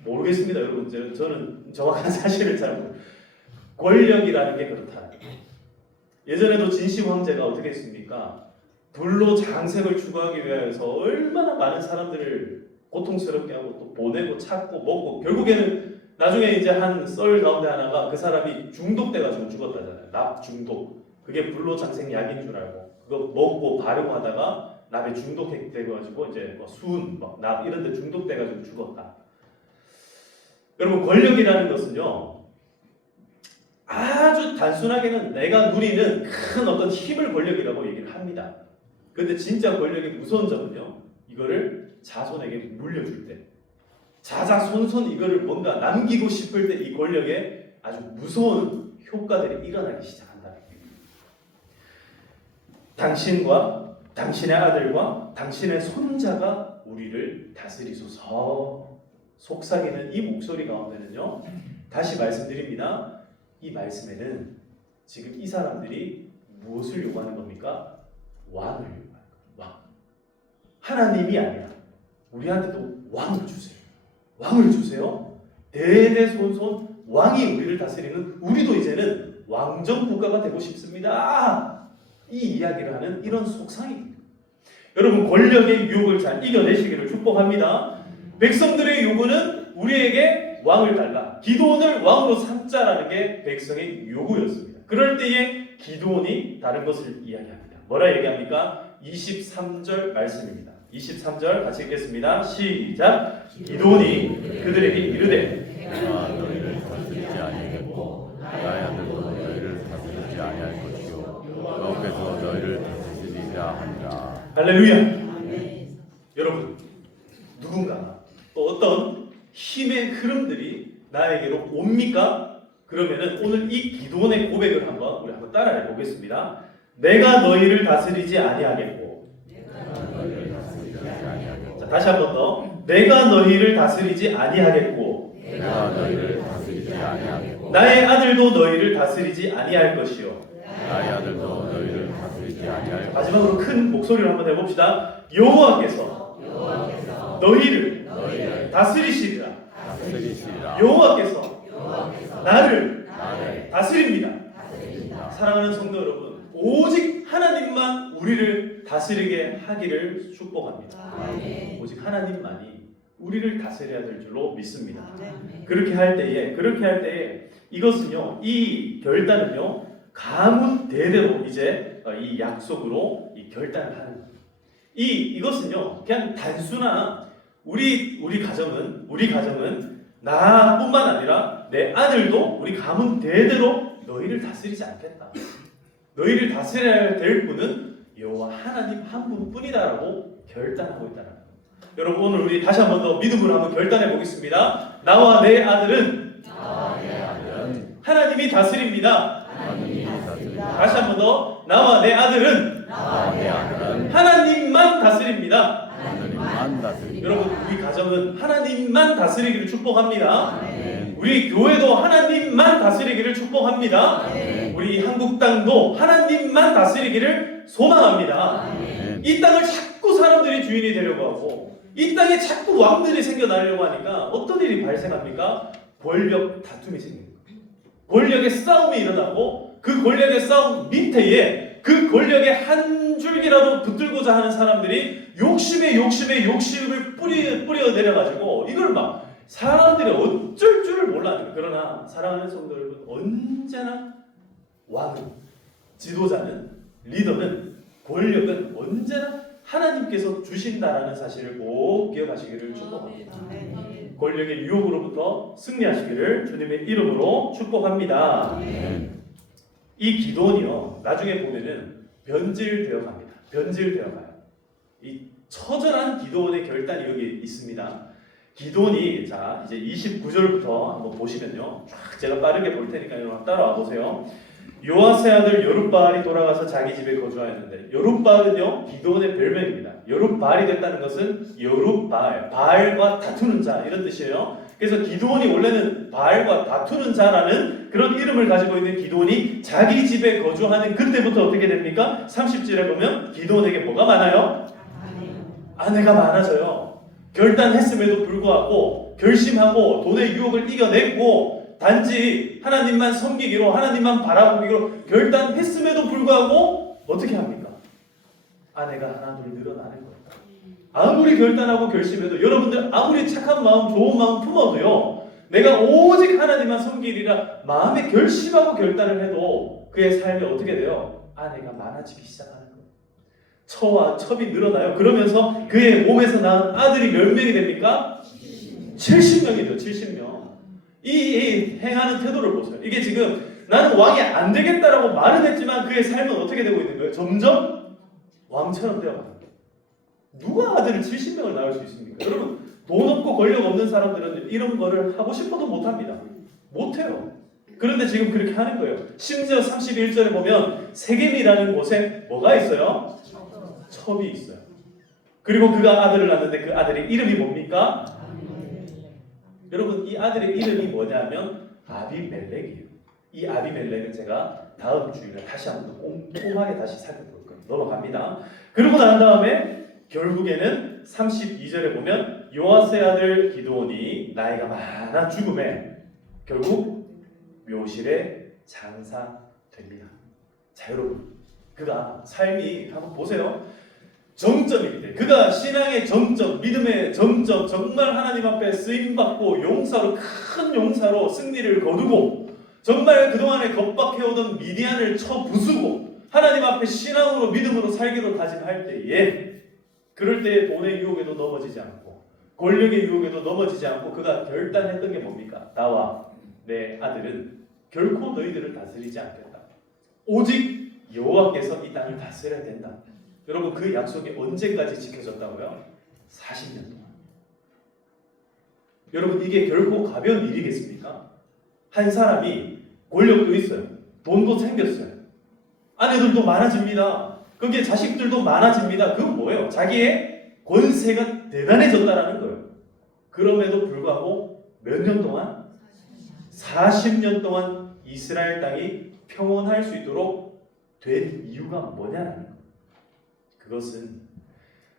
모르겠습니다, 여러분. 저는 정확한 사실을 잘 모르겠어요. 권력이라는 게 그렇다. 예전에도 진심 황제가 어떻게 했습니까? 불로 장색을 추구하기 위해서 얼마나 많은 사람들을 고통스럽게 하고 또 보내고 찾고 먹고 결국에는 나중에 이제 한 썰 가운데 하나가 그 사람이 중독돼가지고 죽었다잖아요. 납 중독. 그게 불로 장색 약인 줄 알고 그거 먹고 바르고 하다가 납에 중독돼가지고 이제 뭐 수은, 납 이런 데 중독돼가지고 죽었다. 여러분 권력이라는 것은요. 아주 단순하게는 내가 누리는 큰 어떤 힘을 권력이라고 얘기를 합니다. 그런데 진짜 권력의 무서운 점은요. 이거를 자손에게 물려줄 때 자자손손 이거를 뭔가 남기고 싶을 때 이 권력에 아주 무서운 효과들이 일어나기 시작한다는 거예요. 당신과 당신의 아들과 당신의 손자가 우리를 다스리소서. 속삭이는 이 목소리 가운데는요. 다시 말씀드립니다. 이 말씀에는 지금 이 사람들이 무엇을 요구하는 겁니까? 왕을 요구하는 거예요. 왕. 하나님이 아니라 우리한테도 왕을 주세요. 왕을 주세요. 대대손손 왕이 우리를 다스리는 우리도 이제는 왕정 국가가 되고 싶습니다. 이 이야기를 하는 이런 속상입니다. 여러분 권력의 유혹을 잘 이겨내시기를 축복합니다. 백성들의 요구는 우리에게 왕을 달라. 기드온을 왕으로 삼자라는 게 백성의 요구였습니다. 그럴 때에 기드온이 다른 것을 이야기합니다. 뭐라 얘기합니까? 23절 말씀입니다. 23절 같이 읽겠습니다. 시작. 기드온이 그들에게 이르되 내가 너희를 다스리지 아니하겠고 나의 아들도 너희를 다스리지 아니할 것이요 여호와께서 너희를 다스리리라 하니라. 할렐루야. 여러분 누군가 또 어떤 힘의 흐름들이 나에게로 옵니까? 그러면은 오늘 이 기도원의 고백을 우리 한번 따라해 보겠습니다. 내가 너희를 다스리지 아니하겠고. 자, 다시 한 번 더. 내가 너희를 다스리지 아니하겠고. 내가 너희를 다스리지 아니하겠고. 나의 아들도 너희를 다스리지 아니할 것이요. 나의 아들도 너희를 다스리지 아니할 것이요. 마지막으로 큰 목소리로 한번 해봅시다. 여호와께서 너희를 다스리시리라. 여호와께서 나를 다스립니다. 사랑하는 성도 여러분, 오직 하나님만 우리를 다스리게 하기를 축복합니다. 오직 하나님만이 우리를 다스려야 될 줄로 믿습니다. 그렇게 할 때에 이것은요, 이 결단은요, 가문 대대로 이제 이 약속으로 이 결단을 하는 거예요. 이것은요, 그냥 단순한 우리 가정은 나뿐만 아니라 내 아들도 우리 가문 대대로 너희를 다스리지 않겠다. 너희를 다스려야 될 분은 여호와 하나님 한 분뿐이다라고 결단하고 있다는 거예요. 여러분 오늘 우리 다시 한 번 더 믿음으로 한번 결단해 보겠습니다. 나와 내 아들은 하나님이 다스립니다. 하나님이 다스립니다. 다시 한 번 더 나와 내 아들은 내 아들은 하나님만 다스립니다. 하나님만 다스립니다. 여러분 우리 가정은 하나님만 다스리기를 축복합니다. 아멘. 우리 교회도 하나님만 다스리기를 축복합니다. 아멘. 우리 한국 땅도 하나님만 다스리기를 소망합니다. 아멘. 이 땅을 자꾸 사람들이 주인이 되려고 하고 이 땅에 자꾸 왕들이 생겨나려고 하니까 어떤 일이 발생합니까? 권력 다툼이 생깁니다. 권력의 싸움이 일어나고 그 권력의 싸움 밑에 그 권력의 한 줄기라도 붙들고자 하는 사람들이 욕심을 뿌려 내려가지고 이걸 막 사람들이 어쩔 줄을 몰라요. 그러나 사랑하는 성도 여러분, 언제나 왕은, 지도자는, 리더는, 권력은 언제나 하나님께서 주신다라는 사실을 꼭 기억하시기를 축복합니다. 권력의 유혹으로부터 승리하시기를 주님의 이름으로 축복합니다. 아멘. 이 기도는요, 나중에 보면은 변질되어 갑니다. 변질되어 가요. 이 처절한 기도원의 결단이 여기 있습니다. 기도원이, 자, 이제 29절부터 한번 보시면요. 쫙 제가 빠르게 볼 테니까 여러분 따라와 보세요. 요아스의 아들 여룻바알이 돌아가서 자기 집에 거주하였는데, 여룻바알은요, 기도원의 별명입니다. 여룻바알이 됐다는 것은 여룻바알, 바알과 다투는 자, 이런 뜻이에요. 그래서 기도원이 원래는 바알과 다투는 자라는 그런 이름을 가지고 있는 기도원이 자기 집에 거주하는 그때부터 어떻게 됩니까? 30절에 보면 기도원에게 뭐가 많아요? 아내가 많아져요. 결단했음에도 불구하고 결심하고 돈의 유혹을 이겨냈고 단지 하나님만 섬기기로, 하나님만 바라보기로 결단했음에도 불구하고 어떻게 합니까? 아내가 하나 둘 늘어나는 거예요. 아무리 결단하고 결심해도, 여러분들 아무리 착한 마음, 좋은 마음 품어도요, 내가 오직 하나님만 섬기리라 마음에 결심하고 결단을 해도 그의 삶이 어떻게 돼요? 아내가 많아지기 시작하는 거예요. 처와 첩이 늘어나요. 그러면서 그의 몸에서 낳은 아들이 몇 명이 됩니까? 70명이 돼요. 70명. 이 행하는 태도를 보세요. 이게 지금 나는 왕이 안 되겠다라고 말은 했지만 그의 삶은 어떻게 되고 있는 거예요? 점점 왕처럼 되어가는 거예요. 누가 아들을 70명을 낳을 수 있습니까? 여러분, 돈 없고 권력 없는 사람들은 이런 거를 하고 싶어도 못합니다. 못해요. 그런데 지금 그렇게 하는 거예요. 심지어 31절에 보면 세겜이라는 곳에 뭐가 있어요? 첩이 있어요. 그리고 그가 아들을 낳는데 그 아들의 이름이 뭡니까? 여러분, 이 아들의 이름이 뭐냐면 아비멜렉이에요. 이 아비멜렉은 제가 다음 주일에 다시 한번 꼼꼼하게 다시 살펴볼 거예요. 넘어갑니다. 그러고 난 다음에 결국에는 32절에 보면 요아스의 아들 기드온이 나이가 많아 죽음에 결국 묘실에 장사됩니다. 자, 여러분, 그가 삶이 한번 보세요. 정점입니다. 그가 신앙의 정점, 믿음의 정점, 정말 하나님 앞에 쓰임받고 용사로, 큰 용사로 승리를 거두고 정말 그동안에 겁박해오던 미디안을 쳐 부수고 하나님 앞에 신앙으로 믿음으로 살기로 다짐할 때에, 그럴 때에 돈의 유혹에도 넘어지지 않고 권력의 유혹에도 넘어지지 않고 그가 결단했던 게 뭡니까? 나와 내 아들은 결코 너희들을 다스리지 않겠다. 오직 여호와께서 이 땅을 다스려야 된다. 여러분, 그 약속이 언제까지 지켜졌다고요? 40년 동안. 여러분, 이게 결코 가벼운 일이겠습니까? 한 사람이 권력도 있어요. 돈도 생겼어요. 아내들도 많아집니다. 거기에 자식들도 많아집니다. 그건 뭐예요? 자기의 권세가 대단해졌다라는 거예요. 그럼에도 불구하고 몇 년 동안? 40년 동안 이스라엘 땅이 평온할 수 있도록 된 이유가 뭐냐는 거예요. 그것은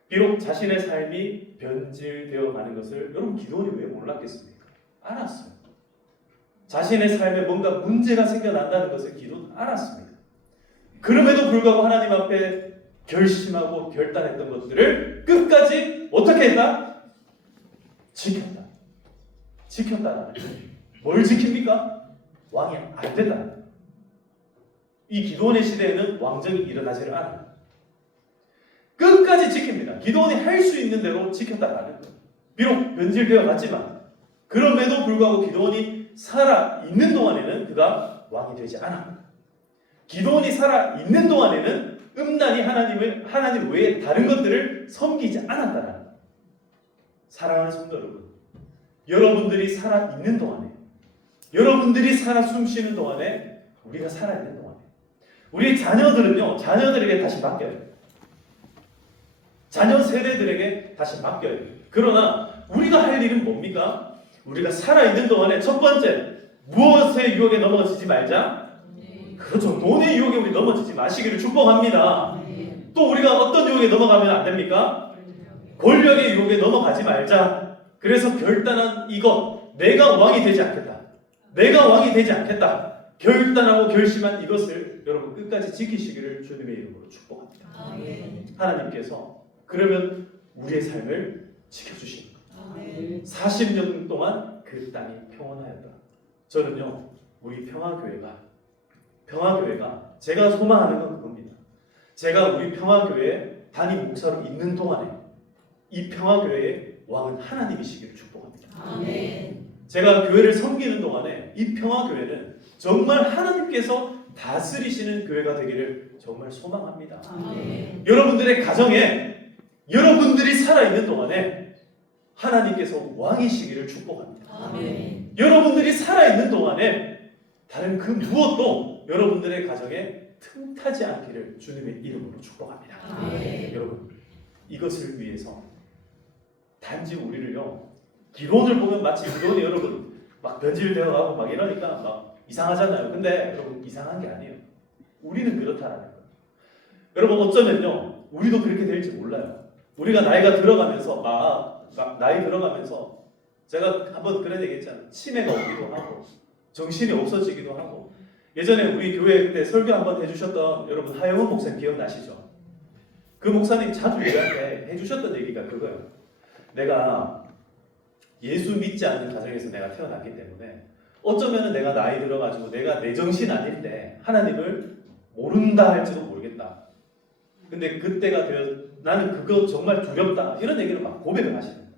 비록 자신의 삶이 변질되어 가는 것을 여러분 기도원이 왜 몰랐겠습니까? 알았어요. 자신의 삶에 뭔가 문제가 생겨난다는 것을 기도는 알았습니다. 그럼에도 불구하고 하나님 앞에 결심하고 결단했던 것들을 끝까지 어떻게 했다? 지켰다. 지켰다는 거예요. 뭘 지킵니까? 왕이 안 된다. 이 기도원의 시대에는 왕정이 일어나지를 않아요. 끝까지 지킵니다. 기도원이 할 수 있는 대로 지켰다라는 거예요. 비록 변질되어 갔지만 그럼에도 불구하고 기도원이 살아있는 동안에는 그가 왕이 되지 않았습니다. 기도원이 살아있는 동안에는 음란히 하나님 외에 다른 것들을 섬기지 않았다라는 거예요. 사랑하는 성도 여러분, 여러분들이 살아있는 동안에, 여러분들이 살아 숨쉬는 동안에, 우리가 살아있는 동안에 우리 자녀들은요, 자녀들에게 다시 맡겨요. 자녀 세대들에게 다시 맡겨요. 그러나 우리가 할 일은 뭡니까? 우리가 살아있는 동안에 첫 번째, 무엇의 유혹에 넘어지지 말자? 그렇죠. 돈의 유혹에 우리 넘어지지 마시기를 축복합니다. 또 우리가 어떤 유혹에 넘어가면 안 됩니까? 권력의 유혹에 넘어가지 말자. 그래서 결단한 이것, 내가 왕이 되지 않겠다. 내가 왕이 되지 않겠다. 결단하고 결심한 이것을 여러분 끝까지 지키시기를 주님의 이름으로 축복합니다. 하나님께서 그러면 우리의 삶을 지켜주십니다. 40년 동안 그 땅이 평온하였다. 저는요, 우리 평화교회가 제가 소망하는 건 그겁니다. 제가 우리 평화교회 담임 목사로 있는 동안에 이 평화교회의 왕은 하나님이시기를 축복합니다. 제가 교회를 섬기는 동안에 이 평화교회는 정말 하나님께서 다스리시는 교회가 되기를 정말 소망합니다. 여러분들의 가정에 여러분들이 살아있는 동안에 하나님께서 왕이시기를 축복합니다. 여러분들이 살아있는 동안에 다른 그 무엇도 여러분들의 가정에 틈타지 않기를 주님의 이름으로 축복합니다. 여러분, 이것을 위해서 단지 우리를요, 기론을 보면 마치 기론이 여러분 막 변질되어 가고 막 이러니까 막 이상하잖아요. 근데 여러분, 이상한 게 아니에요. 우리는 그렇다라는 거예요. 여러분, 어쩌면요, 우리도 그렇게 될지 몰라요. 우리가 나이가 들어가면서 나이 들어가면서 제가 한번 그런 얘기 했잖아요. 치매가 오기도 하고 정신이 없어지기도 하고. 예전에 우리 교회 그때 설교 한번 해주셨던 여러분 하영훈 목사님 기억나시죠? 그 목사님 자주 우리한테 해주셨던 얘기가 그거예요. 내가 예수 믿지 않는 가정에서 내가 태어났기 때문에 어쩌면 내가 나이 들어가지고 내가 내 정신 아닐 때 하나님을 모른다 할지도 모르겠다. 근데 그때가 나는 그거 정말 두렵다. 이런 얘기를 막 고백을 하시는 거예요.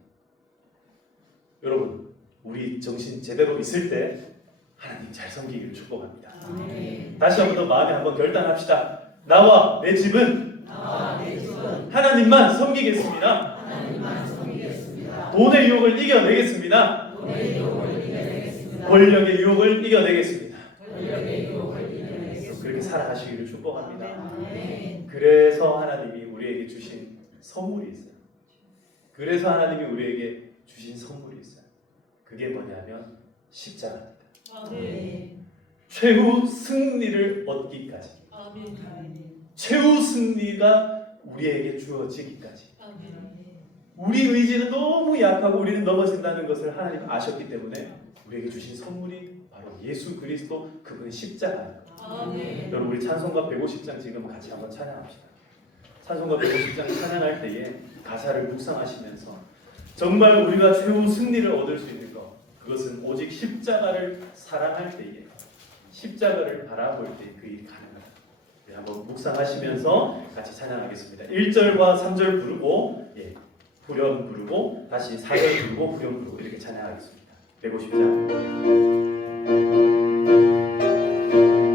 여러분, 우리 정신 제대로 있을 때 하나님 잘 섬기기를 축복합니다. 다시 한번 더 마음에 한번 결단합시다. 나와 내 집은 하나님만 섬기겠습니다. 돈의 유혹을 이겨내겠습니다. 권력의 유혹을 이겨내겠습니다. 그렇게 살아가시기를 축복합니다. 그래서 하나님이 우리에게 주신 선물이 있어요. 그래서 하나님이 우리에게 주신 선물이 있어요. 그게 뭐냐면 십자가입니다. 최후 승리를 얻기까지, 최후 승리가 우리에게 주어지기까지. 우리 의지는 너무 약하고 우리는 넘어진다는 것을 하나님 아셨기 때문에 우리에게 주신 선물이 바로 예수 그리스도, 그분의 십자가입니다. 여러분, 우리 찬송가 150장 지금 같이 한번 찬양합시다. 찬송가 150장 찬양할 때에 가사를 묵상하시면서 정말 우리가 최후 승리를 얻을 수 있는 것, 그것은 오직 십자가를 사랑할 때에, 십자가를 바라볼 때 그 일이 가능하다. 한번 묵상하시면서 같이 찬양하겠습니다. 1절과 3절 부르고 후렴 부르고 다시 4절 부르고 후렴 부르고 이렇게 찬양하겠습니다. 150장.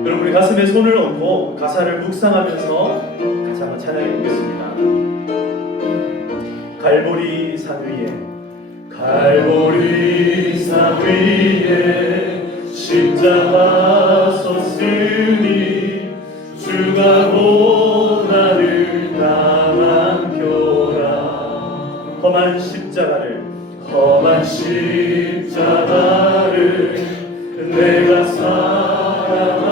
여러분, 우리 가슴에 손을 얹고 가사를 묵상하면서 같이 한번 찬양해 보겠습니다. 갈보리 산 위에 십자가 섰으니 주가 고난을 당한 표라. 험한 십자가를 내가 사랑하는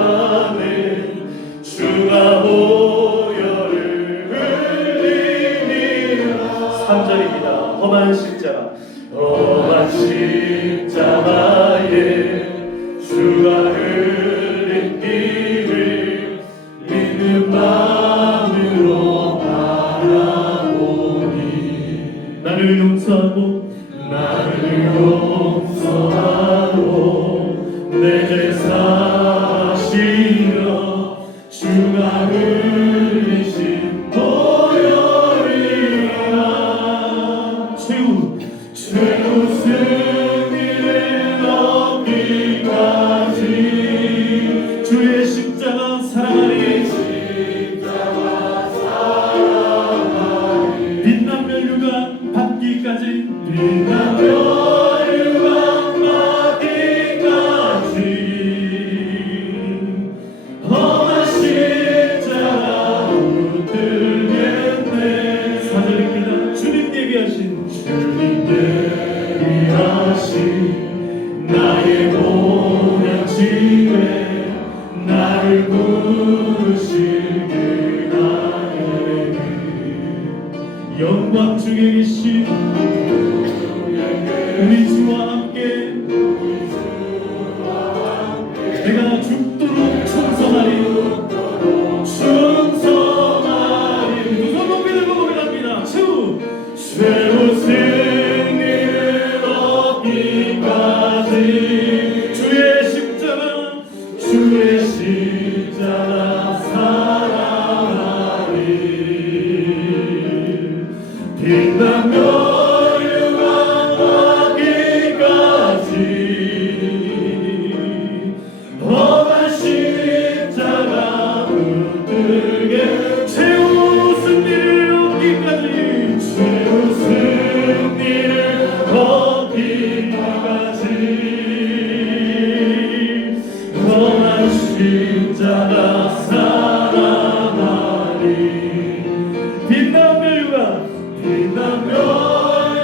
주가 보혈을 흘리니라. 3절입니다. 험한 십자가에 주가 흘린 피를 믿는 마음으로 바라보니 나를 용서하고 내 죄 내가 죽도록 충성하리. 충성하리. 두 손 높이 들고 고백합니다. 최후 승리를 얻기까지 주의 십자가 사랑하리. 빛나며 유망하기까지 험한 십자가 붙들게 최후 승리를 얻기까지 최후 승리를 얻기까지 험한 십자가 사랑하리. 빛나며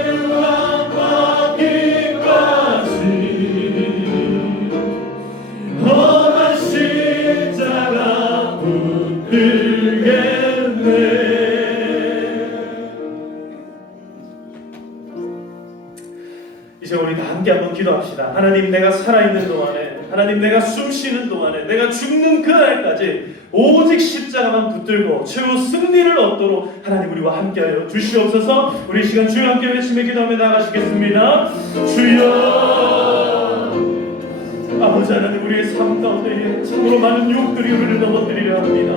유망하기까지 험한 십자가 붙들겠네. 이제 우리 다 함께 한번 기도합시다. 하나님, 내가 살아있는 동안에, 하나님 내가 숨쉬는 동안에, 내가 죽는 그날까지 오직 십자가만 붙들고 최후 승리를 얻도록 하나님 우리와 함께하여 주시옵소서. 우리 시간 주여 함께 외치며 기도하며 나가시겠습니다. 주여. 아버지 하나님, 우리의 삶 가운데 참으로 많은 유혹들이 우리를 넘어뜨리려 합니다.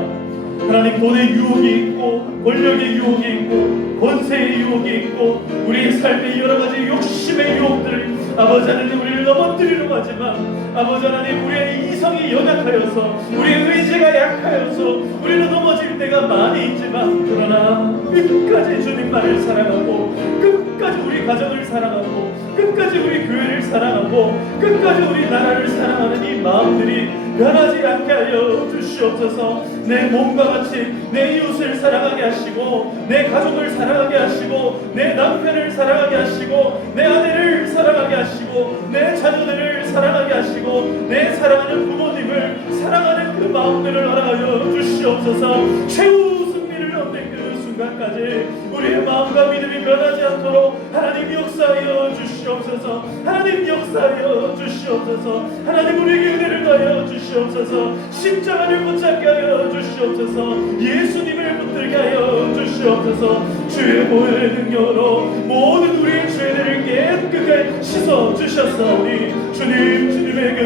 하나님, 돈의 유혹이 있고 권력의 유혹이 있고 권세의 유혹이 있고 우리의 삶의 여러 가지 욕심의 유혹들, 아버지 하나님 우리를 넘어뜨리려고 하지만 아버지 하나님, 우리의 이성이 연약하여서 우리의 의지가 약하여서 우리는 넘어질 때가 많이 있지만, 그러나 끝까지 주님만을 사랑하고 끝까지 우리 가정을 사랑하고 끝까지 우리 교회를 사랑하고 끝까지 우리 나라를 사랑하는 이 마음들이 변하지 않게 하여 주시옵소서. 내 몸과 같이 내 이웃을 사랑하게 하시고 내 가족을 사랑하게 하시고 내 남편을 사랑하게 하시고 내 아내를 사랑하게 하시고 내 자녀들을 사랑하게 하시고 내 사랑하는 부모님을 사랑하는 그 마음들을 허락하여 주시옵소서. 최후 승리를 얻는 그 순간까지 우리의 마음과 믿음이 변하지 않도록 하나님 역사하여 주시옵소서. 하나님 역사하여 주시옵소서. 하나님 우리에게 은혜를 더하여 주시옵소서. 십자가를 붙잡게 하여 주시옵소서. 예수님을 붙들게 하여 주시옵소서. 주의 보혈의 능력으로 모든 우리의 죄들을 깨끗하게 씻어 주셨사오니 주님의 그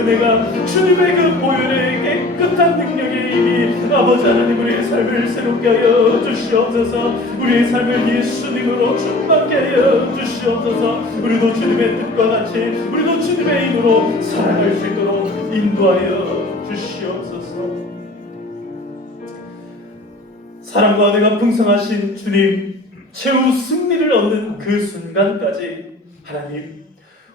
은혜가, 주님의 그 보혈의 깨끗한 능력이 이미 아버지 하나님 우리의 삶을 새롭게 하여 주시옵소서. 우리의 삶을 예수님으로 충만케 하여 주시옵소서. 우리도 주님의 뜻과 같이 우리도 주님의 힘으로 살아갈 수 있도록 인도하여 주시옵소서. 사랑과 은혜가 풍성하신 주님, 최후 승리를 얻는 그 순간까지 하나님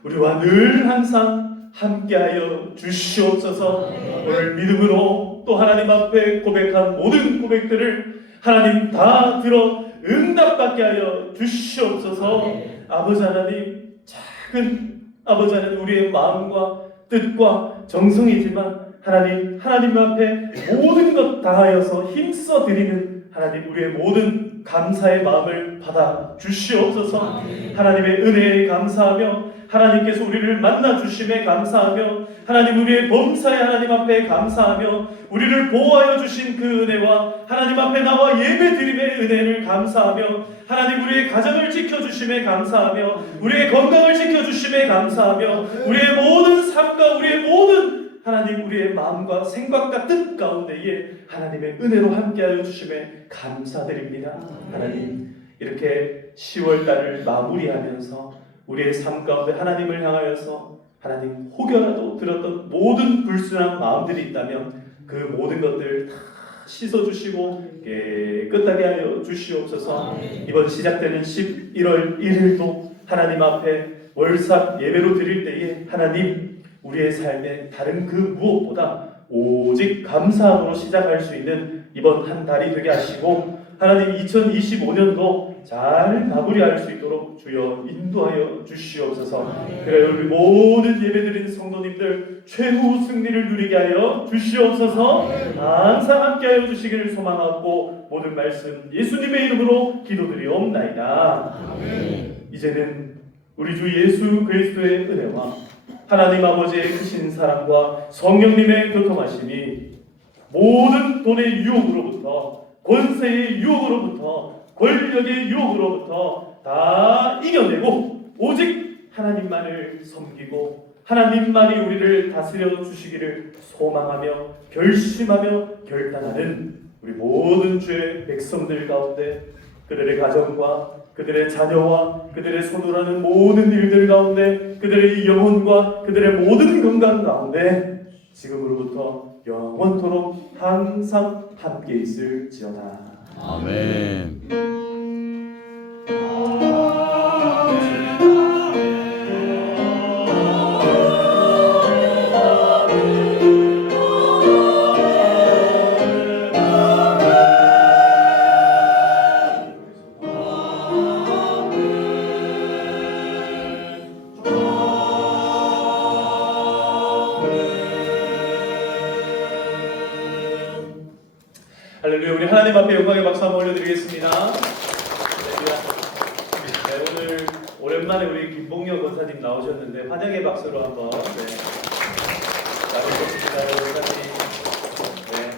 우리와 늘 항상 함께하여 주시옵소서. 오늘 믿음으로 또 하나님 앞에 고백한 모든 고백들을 하나님 다 들어 응답받게 하여 주시옵소서. 아버지 하나님, 작은 아버지 하나님 우리의 마음과 뜻과 정성이지만 하나님 앞에 모든 것 다하여서 힘써 드리는 하나님 우리의 모든 감사의 마음을 받아 주시옵소서. 하나님의 은혜에 감사하며 하나님께서 우리를 만나 주심에 감사하며 하나님 우리의 범사에 하나님 앞에 감사하며 우리를 보호하여 주신 그 은혜와 하나님 앞에 나와 예배 드림의 은혜를 감사하며 하나님 우리의 가정을 지켜주심에 감사하며 우리의 건강을 지켜주심에 감사하며 우리의 모든 삶과 우리의 모든 하나님 우리의 마음과 생각과 뜻 가운데에 하나님의 은혜로 함께하여 주심에 감사드립니다. 하나님 이렇게 10월달을 마무리하면서 우리의 삶 가운데 하나님을 향하여서 하나님 혹여라도 들었던 모든 불순한 마음들이 있다면 그 모든 것들 다 씻어주시고 깨끗하게 하여 주시옵소서. 이번 시작되는 11월 1일도 하나님 앞에 월삭 예배로 드릴 때에 하나님 우리의 삶에 다른 그 무엇보다 오직 감사함으로 시작할 수 있는 이번 한 달이 되게 하시고 하나님 2025년도 잘 마무리할 수 있도록 주여 인도하여 주시옵소서. 그래요 우리 모든 예배드리는 성도님들 최후 승리를 누리게 하여 주시옵소서. 항상 함께하여 주시기를 소망하고 모든 말씀 예수님의 이름으로 기도드리옵나이다. 이제는 우리 주 예수 그리스도의 은혜와 하나님 아버지의 크신 사랑과 성령님의 교통하심이 모든 돈의 유혹으로부터, 권세의 유혹으로부터, 권력의 유혹으로부터 다 이겨내고 오직 하나님만을 섬기고 하나님만이 우리를 다스려 주시기를 소망하며 결심하며 결단하는 우리 모든 주의 백성들 가운데, 그들의 가정과 그들의 자녀와 그들의 손으로 하는 모든 일들 가운데, 그들의 영혼과 그들의 모든 건강 가운데 지금으로부터 영원토록 항상 함께 있을지어다. 아멘. 할렐루야. 우리 하나님 앞에 영광의 박수 한번 올려드리겠습니다. 할렐루야. 네, 오늘 오랜만에 우리 김봉혁 권사님 나오셨는데 환영의 박수로 한번 나누겠습니다. 네,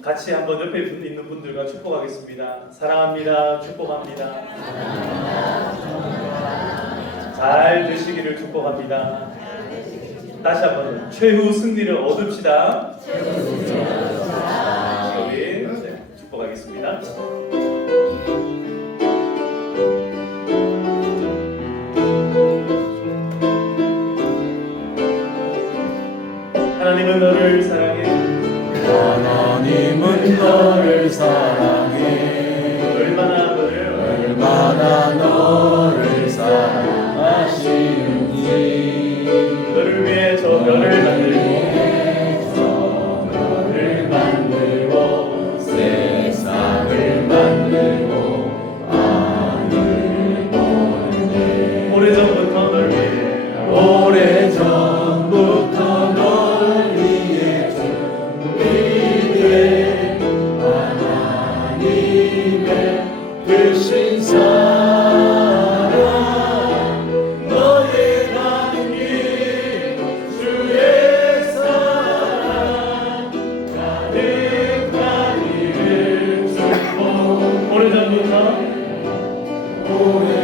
같이 한번 옆에 있는 분들과 축복하겠습니다. 사랑합니다. 축복합니다. 잘 되시기를 축복합니다. 다시 한번 최후 승리를 얻읍시다. 우리 축복하겠습니다. 하나님은 너를 사랑해. 하나님은 너를 사랑해. 얼마나 너를 사랑하시는지. 너를 위해 저 별을 만들고 세상을 만들고 하늘 보는데. 오래전부터 널 위해 오래전부터 널 위해 준비된 하나님의 크신 사랑, 너의 가는 길 주의 사랑 가득하기를 축복. 오래전부터 오래